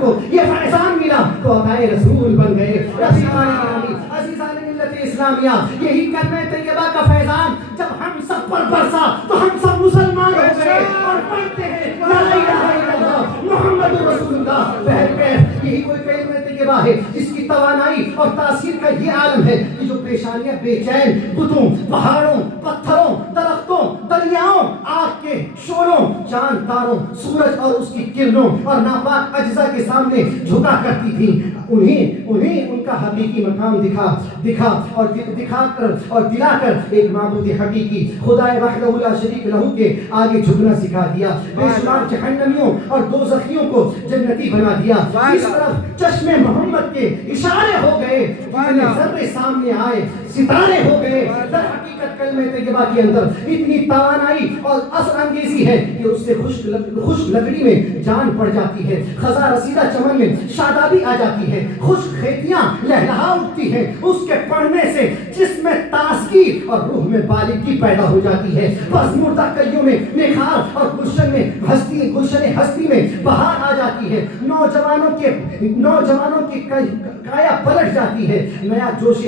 کو یہ فیضان ملا تو عطائے رسول بن گئے. عزیزان ملت اسلامیہ یہی کلمہ طیبہ کا فیضان جب ہم سب پر برسا تو ہم سب مسلمان ہو گئے اور پڑھتے ہیں لا الہ الا اللہ محمد رسول اللہ. یہی کوئی کلمہ طیبہ ہے جس کی توانائی اور تاثیر کا یہ عالم ہے کہ جو پیشانیاں بے چین بتوں پہاڑوں پتھروں درختوں دریاؤں آگ کے شعلوں چاند تاروں سورج اور اس کی کرنوں اور ناپاک اجزاء کے سامنے جھکا کرتی تھی, انہیں ان کا حقیقی مقام دکھا اور دلا کر ایک معبود حقیقی خدا وحدہ لا شریک لہ کے آگے جھکنا سکھا دیا. بے شمار جہنمیوں اور دوزخیوں کو جنتی بنا دیا. اس طرف چشم محمد کے اشارے ہو گئے, ذرے سامنے آئے ستارے ہو گئے. در حقیقت کلمہ طیبہ کے اندر اتنی توانائی اور اثر انگیزی ہے کہ اس سے خشک لکڑی میں جان پڑ جاتی ہے, خزاں رسیدہ چمن میں شادابی آ جاتی ہے, خشک کھیتیاں لہلہا اٹھتی ہیں. اس کے پڑھنے سے جسم میں تازگی اور روح میں بالغی پیدا ہو جاتی ہے. بس مردہ کلیوں میں نکھار اور گلشن ہستی میں بہار آ جاتی ہے. نوجوانوں کی کایا پلٹ جاتی ہے. نیا جوش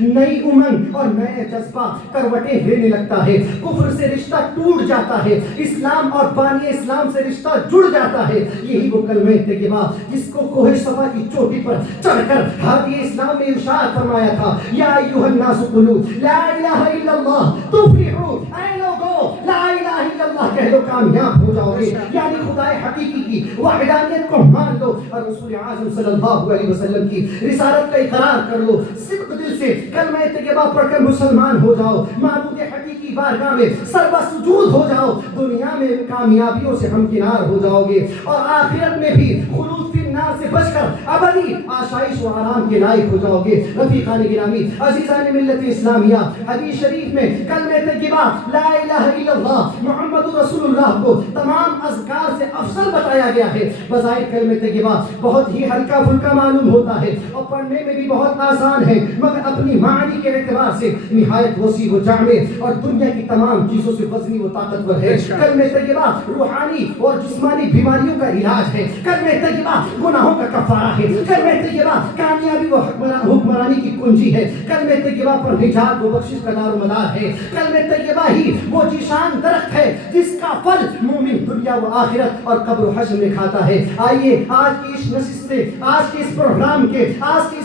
نئی امنگ اور نئے جذبہ کروٹیں لینے لگتا ہے. کفر سے رشتہ ٹوٹ جاتا ہے, اسلام اور بانی اسلام سے رشتہ جڑ جاتا ہے. یہی وہ کلمہ طیبہ جس کو کوہ صفا کی چوٹی پر چڑھ کر ہادی اسلام نے ارشاد فرمایا تھا, یا ایھا الناس قولوا لا الہ الا اللہ تفلحوا. اے لوگو لا الہ الا اللہ کہہ لو کامیاب ہو جاؤ گے. یعنی خدائے حقیقی کی وحدانیت کو مان لو اور رسول اعظم صلی اللہ علیہ وسلم کی رسالت کا اقرار کر لو. صدق دل سے کلمہ طیبہ پڑھ کر مسلمان ہو جاؤ, معبود حقیقی بارگاہ میں سربہ سجود ہو جاؤ. دنیا میں کامیابیوں سے ہمکنار ہو جاؤ گے اور آخرت میں بھی خلود فی النار سے بچ کر ابدی آسائش و آرام کے لائق ہو جاؤ گے. رفیقان گرامی, عزیزان ملت اسلامیہ, حدیث شریف میں کلمہ طیبہ لا الہ الا اللہ محمد رسول اللہ کو تمام اذکار سے افضل بتایا گیا ہے. بظاہر کلمہ طیبہ بہت ہی ہلکا پھلکا معلوم ہوتا ہے اور پڑھنے میں بھی بہت آسان ہے, مگر اپنی معنی کے اعتبار سے نہایت وسیع و جامع اور دنیا کی تمام چیزوں سے وزنی و طاقتور ہے. کلمہ طیبہ روحانی اور جسمانی بیماریوں کا علاج ہے. کلمہ طیبہ گناہوں کا کفارہ ہے. کلمہ طیبہ کامیابی و حکمرانی کی کنجی ہے. کلمہ طیبہ پر نجات و بخشش کا دار و مدار ہے. کلمہ طیبہ ہی وہ ذیشان درخت ہے جس کا پھل مومن دنیا و آخرت اور قبر و حشر میں کھاتا ہے. آئیے آج کی اس نشست سے, آج کے اس پروگرام کے, آج کی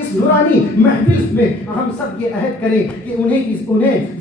اس نورانی محفل میں ہم سب یہ عہد کریں کہ انہیں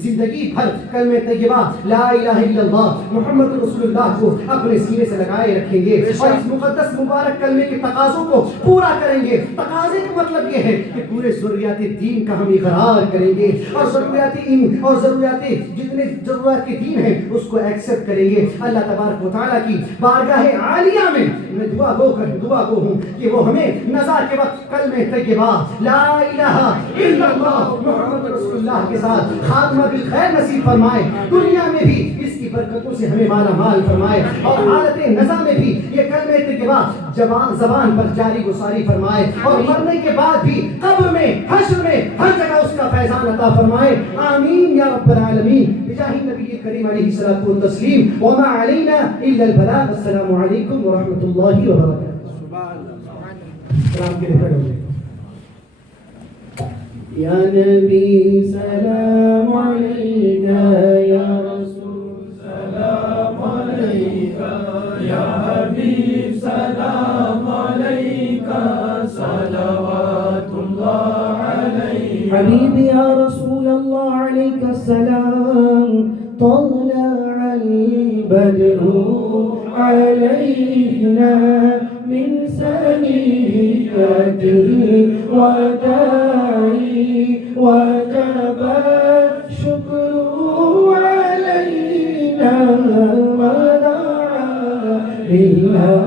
زندگی بھر کلمہ طیبہ لا الہ الا اللہ محمد رسول اللہ کو اپنے سینے سے لگائے رکھیں گے اور اس مقدس مبارک کلمے کے تقاضوں کو پورا کریں گے. تقاضے کا مطلب یہ ہے کہ پورے ضروریات دین کا ہم اقرار کریں گے اور ضروریات جتنے ضرورت کے دین ہیں اس کو ایکسپٹ کریں گے. اللہ تبارک و تعالیٰ کی بارگاہ عالیہ میں دعا گو ہوں کہ وہ ہمیں نزا کے وقت کلمہ طیبہ لا الہ الا اللہ محمد رسول اللہ کے ساتھ خاتمہ بالخیر نصیب فرمائے. دنیا میں بھی اس کی برکتوں سے ہمیں مالا مال فرمائے اور حالت نزا میں بھی یہ کلمہ طیبہ زبان پر جاری گساری فرمائے اور مرنے کے بعد بھی قبر میں, حشر میں, ہر جگہ اس کا فیضان عطا فرمائے. آمین یا رب العالمین بجاہ نبی کریم علیہ الصلوۃ والتسلیم. وما علینا الا البلاغ. السلام علیکم ورحمۃ اللہ وبرکاتہ. سلام کے لیے یا نبی سلام علیکہ, یا رسول سلام علیکہ, یا حبیب سلام علیکہ, صلوات اللہ علیکہ. حبیبی یا رسول اللہ علیکہ السلام. طلع البدر علینا من ثنیته وداعی وجب الشکر علینا ودعا لله.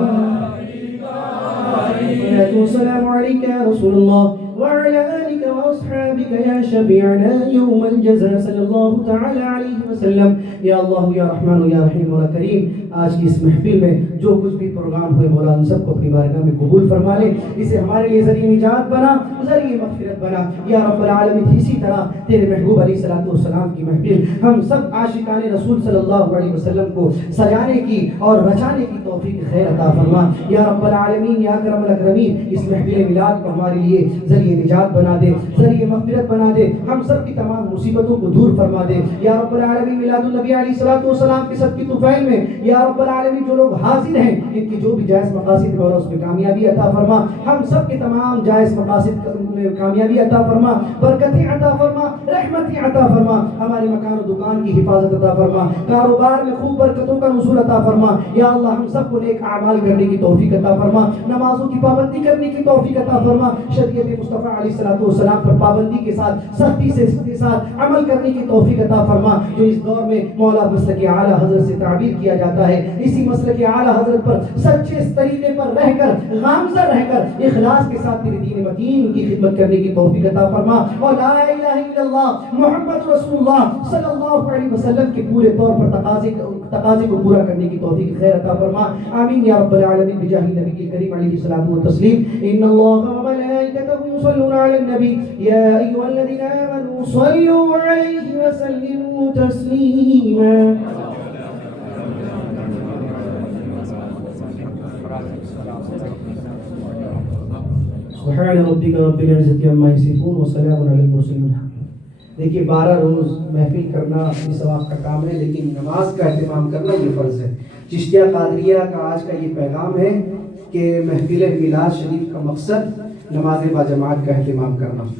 السلام علیکہ یا رسول اللہ وعلى آلك وأصحابك يا شفيعنا يوم الجزاء صلی اللہ تعالی علیہ وسلم. یا اللہ یا رحمان یا رحیم مولا کریم, آج کی اس محفل میں جو کچھ بھی پروگرام ہوئے مولا ان سب کو اپنی بارگاہ میں قبول فرما لے. اسے ہمارے لیے ذریعہ نجات بنا, ذریعہ مغفرت بنا یا رب العالمین. اسی طرح تیرے محبوب علیہ الصلوۃ والسلام کی محفل ہم سب عاشقان رسول صلی اللہ علیہ وسلم کو سجانے کی اور رچانے کی توفیق خیر عطا فرما یا رب العالمین. یا اکرم الاکرمین, اس محفل میلاد کو ہمارے لیے ذریعہ نجات بنا دے, ذریعہ مغفرت بنا دے, ہم سب کی تمام مصیبتوں کو دور فرما دے یا رب العالمین. میلاد النبی علیہ الصلوۃ والسلام کے سب کی طفیل میں یا رب العالمین جو لوگ حاضر ہیں ان کی جو بھی جائز مقاصد مولا اس میں کامیابی عطا فرما. ہم سب کے تمام جائز مقاصد میں کامیابی عطا فرما, برکتیں عطا فرما, رحمتیں عطا فرما. ہمارے مکان و دکان کی حفاظت عطا فرما, کاروبار میں خوب برکتوں کا نزول عطا فرما یا اللہ. ہم سب کو نیک اعمال کرنے کی توفیق عطا فرما, نمازوں کی پابندی کرنے کی توفیق عطا فرما, شریعت مصطفیٰ علیہ الصلوۃ والسلام پر پابندی کے ساتھ سختی کے ساتھ عمل کرنے کی توفیق عطا فرما. جو اس دور میں مولا مسلک اعلیٰ حضرت سے تعبیر کیا جاتا ہے, اسی مسلک اعلیٰ حضرت پر سچے طریقے پر رہ کر, گامزن رہ کر اخلاص کے ساتھ تیرے دین متین کی خدمت کرنے کی توفیق عطا فرما. اور لا الہ الا اللہ محمد رسول اللہ صلی اللہ علیہ وسلم کے پورے طور پر تقاضے کو پورا کرنے کی توفیق خیر عطا فرما. آمین یا رب العالمین بجاہ نبی کریم علیہ الصلوۃ والتسلیم. ان اللہ وملائکتہ یصلون علی النبی یا ایھا الذین آمنوا صلوا علیہ وسلموا تسلیما. سبحان ربک رب العزة عما یصفون وسلام علی المرسلین. دیکھیے 12 روز محفل کرنا بھی ثواب کا کام ہے، لیکن نماز کا اہتمام کرنا یہ فرض ہے۔ چشتیہ قادریہ کا آج کا یہ پیغام ہے کہ محفل میلاد شریف کا مقصد نماز باجماعت کا اہتمام کرنا۔